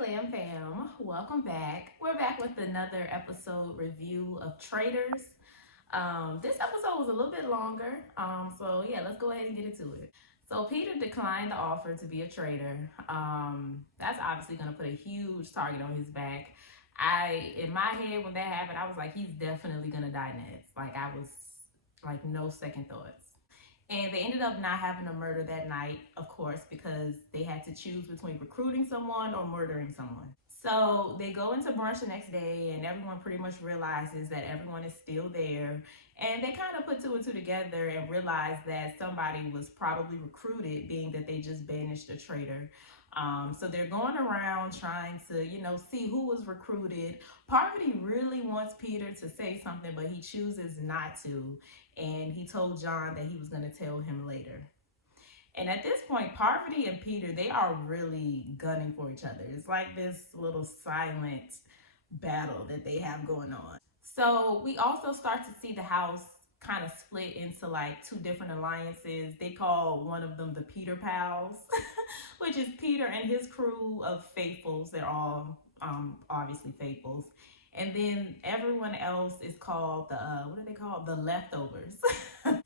Lamb Fam, welcome back. We're back with another episode review of Traitors. This episode was a little bit longer, so yeah, let's go ahead and get into it. So Peter declined the offer to be a traitor. That's obviously going to put a huge target on his back. In my head, when that happened, I was like, he's definitely going to die next. Like, I was like, no second thoughts. And they ended up not having a murder that night, of course, because they had to choose between recruiting someone or murdering someone. So they go into brunch the next day, and everyone pretty much realizes that everyone is still there. And they kind of put two and two together and realize that somebody was probably recruited, being that they just banished a traitor. So they're going around trying to, see who was recruited. Parvati really wants Peter to say something, but he chooses not to. And he told John that he was going to tell him later. And at this point, Parvati and Peter, they are really gunning for each other. It's like this little silent battle that they have going on. So we also start to see the house kind of split into like two different alliances. They call one of them the Peter Pals, which is Peter and his crew of faithfuls. They're all obviously faithfuls. And then everyone else is called what are they called? The Leftovers.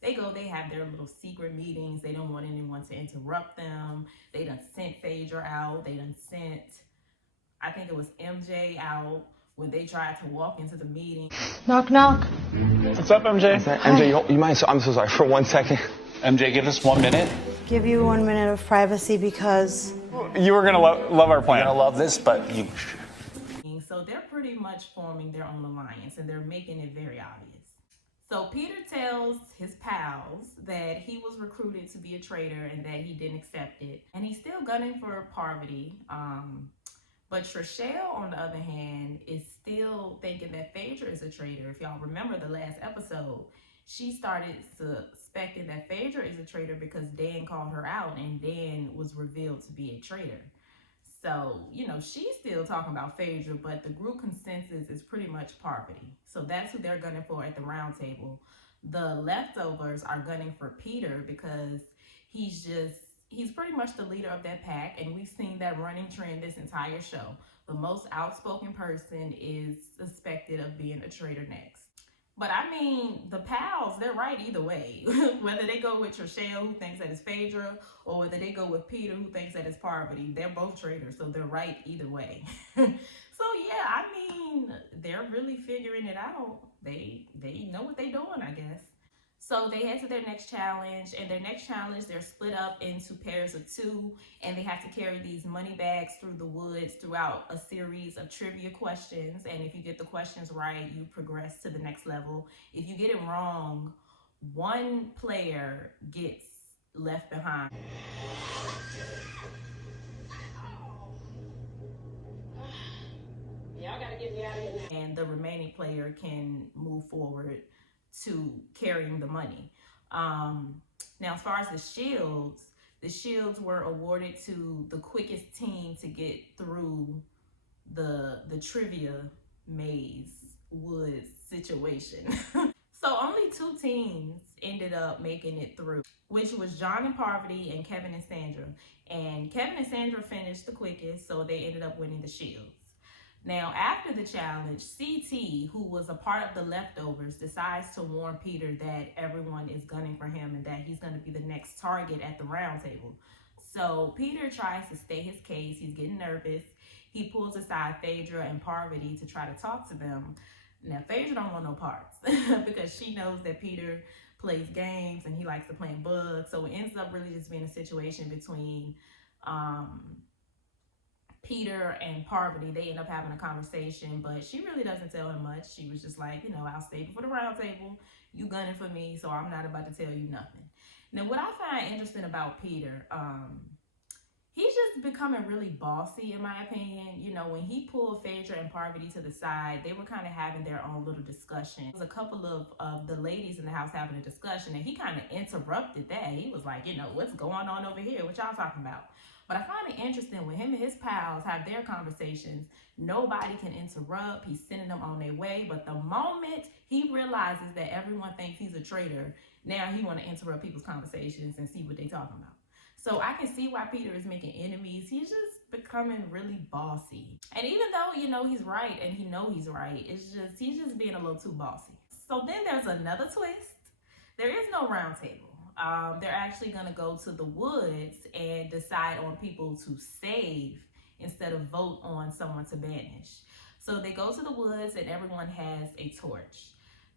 They have their little secret meetings. They don't want anyone to interrupt them. They done sent Phaedra out. They done sent, I think it was MJ out when they tried to walk into the meeting. Knock, knock. What's up, MJ? MJ, you mind? I'm so sorry. For 1 second. MJ, give us 1 minute. Give you 1 minute of privacy because... You were going to love our plan. You're going to love this, but you... So they're pretty much forming their own alliance, and they're making it very obvious. So Peter tells his pals that he was recruited to be a traitor and that he didn't accept it. And he's still gunning for Parvati. But Trishelle, on the other hand, is still thinking that Phaedra is a traitor. If y'all remember the last episode, she started suspecting that Phaedra is a traitor because Dan called her out and Dan was revealed to be a traitor. So, she's still talking about Phaedra, but the group consensus is pretty much Parvati. So that's who they're gunning for at the round table. The Leftovers are gunning for Peter because he's pretty much the leader of that pack, and we've seen that running trend this entire show. The most outspoken person is suspected of being a traitor next. But I mean, the pals, they're right either way. Whether they go with Trishelle, who thinks that it's Phaedra, or whether they go with Peter, who thinks that it's Parvati, they're both traitors, so they're right either way. So yeah, I mean, they're really figuring it out. They know what they're doing, I guess. So they head to their next challenge, and their next challenge, they're split up into pairs of two, and they have to carry these money bags through the woods throughout a series of trivia questions. And if you get the questions right, you progress to the next level. If you get it wrong, one player gets left behind. Y'all gotta get me out of here. And the remaining player can move forward to carrying the money. Now, as far as the shields were awarded to the quickest team to get through the trivia maze woods situation. So only two teams ended up making it through, which was John and Parvati and Kevin and Sandra. And Kevin and Sandra finished the quickest, so they ended up winning the shields. Now, after the challenge, CT, who was a part of the Leftovers, decides to warn Peter that everyone is gunning for him and that he's going to be the next target at the round table. So Peter tries to state his case. He's getting nervous. He pulls aside Phaedra and Parvati to try to talk to them. Now, Phaedra don't want no parts because she knows that Peter plays games and he likes to play bugs. So it ends up really just being a situation between Peter and Parvati. They end up having a conversation, but she really doesn't tell him much. She was just like, I'll stay before the round table. You gunning for me, so I'm not about to tell you nothing. Now, what I find interesting about Peter, he's just becoming really bossy, in my opinion. When he pulled Phaedra and Parvati to the side, they were kind of having their own little discussion. There was a couple of the ladies in the house having a discussion, and he kind of interrupted that. He was like, what's going on over here? What y'all talking about? But I find it interesting when him and his pals have their conversations, nobody can interrupt. He's sending them on their way. But the moment he realizes that everyone thinks he's a traitor, now he want to interrupt people's conversations and see what they talking about. So I can see why Peter is making enemies. He's just becoming really bossy. And even though, you know, he's right and he know he's right, he's just being a little too bossy. So then there's another twist. There is no round table. They're actually going to go to the woods and decide on people to save instead of vote on someone to banish. So they go to the woods and everyone has a torch.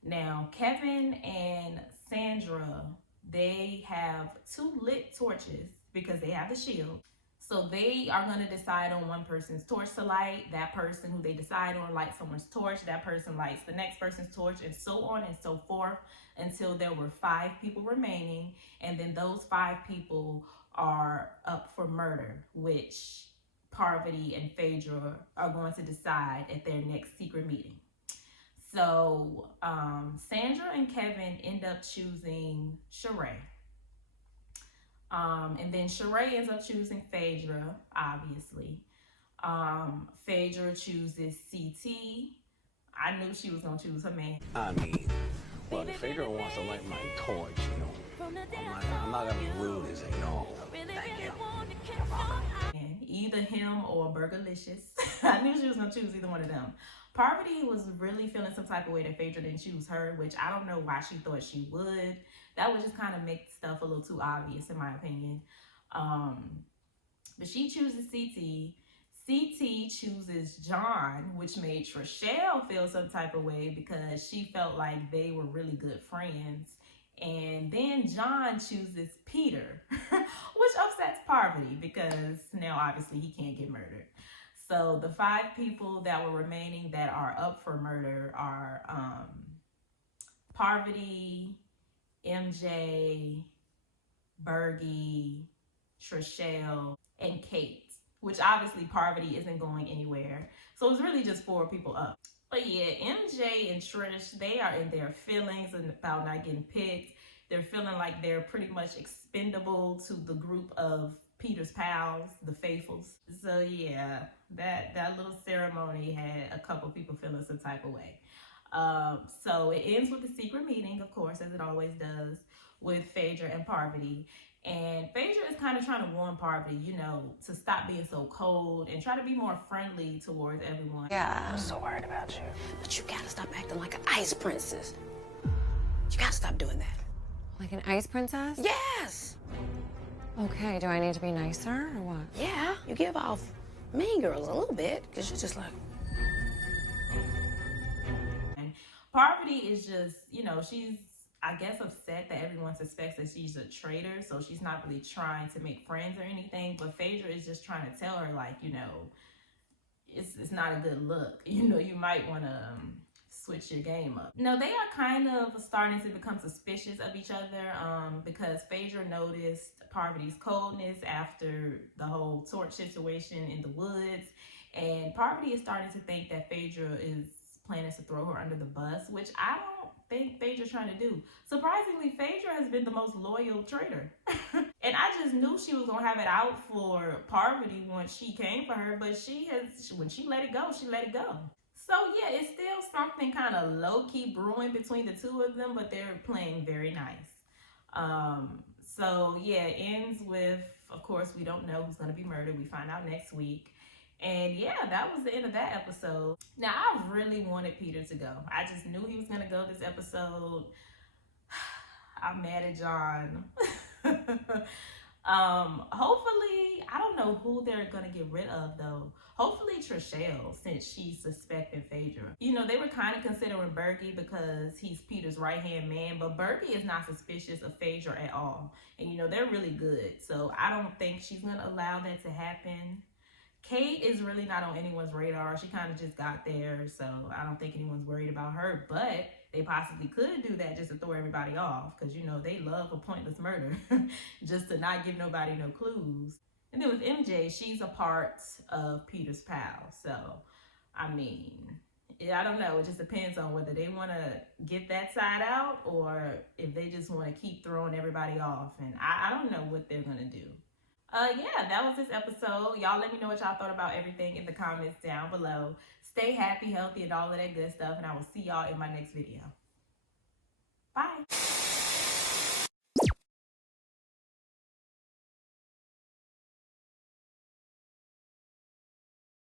Now, Kevin and Sandra, they have 2 lit torches because they have the shield. So they are going to decide on one person's torch to light. That person who they decide on lights someone's torch. That person lights the next person's torch, and so on and so forth until there were 5 people remaining. And then those 5 people are up for murder, which Parvati and Phaedra are going to decide at their next secret meeting. So Sandra and Kevin end up choosing Sheree. And then Sheree ends up choosing Phaedra, obviously. Phaedra chooses CT. I knew she was going to choose her man. I mean, but if Phaedra wants to light my torch, you know, I'm not going to be rude and say, no, thank you. And either him or Burgerlicious. I knew she was going to choose either one of them. Parvati was really feeling some type of way that Phaedra didn't choose her, which I don't know why she thought she would. That would just kind of make stuff a little too obvious, in my opinion. But she chooses CT. CT chooses John, which made Trishelle feel some type of way because she felt like they were really good friends. And then John chooses Peter, which upsets Parvati because now obviously he can't get murdered. So the 5 people that were remaining that are up for murder are Parvati, MJ, Bergie, Trishelle, and Kate, which obviously Parvati isn't going anywhere. So it's really just 4 people up. But yeah, MJ and Trish, they are in their feelings about not getting picked. They're feeling like they're pretty much expendable to the group of Peter's pals, the Faithfuls. So yeah, that little ceremony had a couple people feeling some type of way. So it ends with a secret meeting, of course, as it always does, with Phaedra and Parvati. And Phaedra is kind of trying to warn Parvati, you know, to stop being so cold and try to be more friendly towards everyone. Yeah. I'm so worried about you. But you gotta stop acting like an ice princess. You gotta stop doing that. Like an ice princess? Yes! Okay, do I need to be nicer or what? Yeah, you give off Mean Girls a little bit, because you're just like... And Parvati is just, you know, she's, I guess, upset that everyone suspects that she's a traitor, so she's not really trying to make friends or anything, but Phaedra is just trying to tell her, like, you know, it's not a good look. You know, you might want to switch your game up. No, they are kind of starting to become suspicious of each other because Phaedra noticed Parvati's coldness after the whole torch situation in the woods, and Parvati is starting to think that Phaedra is planning to throw her under the bus, which I don't think Phaedra's trying to do. Surprisingly, Phaedra has been the most loyal traitor. And I just knew she was going to have it out for Parvati once she came for her, but when she let it go, she let it go. So yeah, it's still something kind of low-key brewing between the 2 of them, but they're playing very nice. So yeah, it ends with, of course, we don't know who's going to be murdered. We find out next week. And yeah, that was the end of that episode. Now, I really wanted Peter to go. I just knew he was going to go this episode. I'm mad at John. Hopefully, I don't know who they're going to get rid of, though. Hopefully Trishelle, since she's suspecting Phaedra. You know, they were kind of considering Bergie because he's Peter's right-hand man, but Bergie is not suspicious of Phaedra at all. And, you know, they're really good. So I don't think she's going to allow that to happen. Kate is really not on anyone's radar. She kind of just got there, so I don't think anyone's worried about her. But they possibly could do that just to throw everybody off because, you know, they love a pointless murder just to not give nobody no clues. And then with MJ, she's a part of Peter's pal. So, I mean, I don't know. It just depends on whether they want to get that side out or if they just want to keep throwing everybody off. And I don't know what they're going to do. Yeah, that was this episode. Y'all let me know what y'all thought about everything in the comments down below. Stay happy, healthy, and all of that good stuff. And I will see y'all in my next video. Bye.